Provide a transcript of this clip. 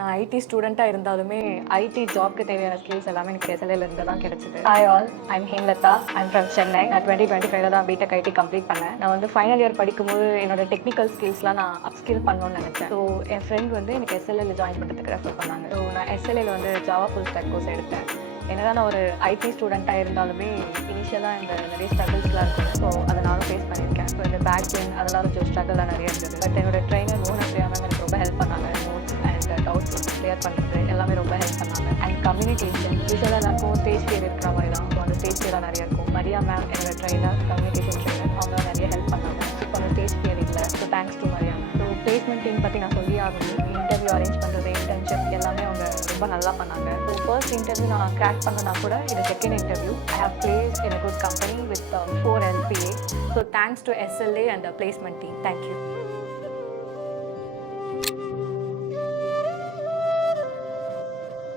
நான் ஐடி ஸ்டூடெண்ட்டாக இருந்தாலுமே ஐடி ஜாப்க்கு தேவையான ஸ்கில்ஸ் எல்லாமே எனக்கு எஸ்எல்ஏல இருந்து தான் கிடைச்சிது. Hi all, I'm Hemlata. I'm from Chennai. நான் 2025 தான் பிடெக் ஐடி கம்ப்ளீட் பண்ணேன். நான் வந்து ஃபைனல் இயர் படிக்கும்போது என்னோட டெக்னிக்கல் ஸ்கில்ஸ்லாம் நான் அப்ஸ்கில் பண்ணணும்னு நினச்சேன். ஸோ என் ஃப்ரெண்ட் வந்து எனக்கு எஸ்எல்ஏல ஜாயின் பண்ணுறதுக்கு ரெஃபர் பண்ணாங்க. ஸோ நான் எஸ்எல்ஏல வந்து ஜாவா ஃபுல் ஸ்டாக் கோர்ஸ் எடுத்தேன். என்னதான் நான் ஒரு ஐடி ஸ்டூடெண்ட்டாக இருந்தாலுமே இனிஷியலாக இந்த நிறைய ஸ்ட்ரகிள்ஸ்லாம் இருக்கும். ஸோ அதை நானும் ஃபேஸ் பண்ணியிருக்கேன். ஸோ இந்த பேக் பெயின் அதெல்லாம் கொஞ்சம் ஸ்ட்ரகிள்லாம் நிறைய இருந்தது. பட் என்னோட ட்ரைனர் மோகன் பிரியா மேம் எனக்கு ரொம்ப ஹெல்ப் பண்ணாங்க. நோட்ஸ் அண்ட் டவுட்ஸ் கிளியர் பண்ணுறது எல்லாமே ரொம்ப ஹெல்ப் பண்ணாங்க. அண்ட் கம்யூனிகேஷன் யூஸ்வலாக எல்லாருக்கும் ஸ்டேஜ் ஃபியர் இருக்கிற மாதிரி தான். ஸோ அந்த ஸ்டேஜ் ஃபியர்லாம் நிறைய இருக்கும். மரியா மேம் என்னோட ட்ரைனர், கம்யூனிகேஷன் ட்ரைனர், அவங்க நிறைய ஹெல்ப் பண்ணாங்க. இப்போ அந்த ஸ்டேஜ் ஃபியர் இல்லை. So thanks to Maria ma'am. So placement team பற்றி நான் சொல்லி ஆகணும். இன்டர்வியூ அரேஞ்ச் பண்ணுறது, இன்டர்ன்ஷிப் எல்லாமே அவங்க ரொம்ப நல்லா பண்ணாங்க. ஸோ ஃபர்ஸ்ட் இன்டர்வியூ நான் கிராக் பண்ணனா கூட இது second interview. I have placed in a good company with 4 LPA. So thanks to SLA and placement team. Thank you.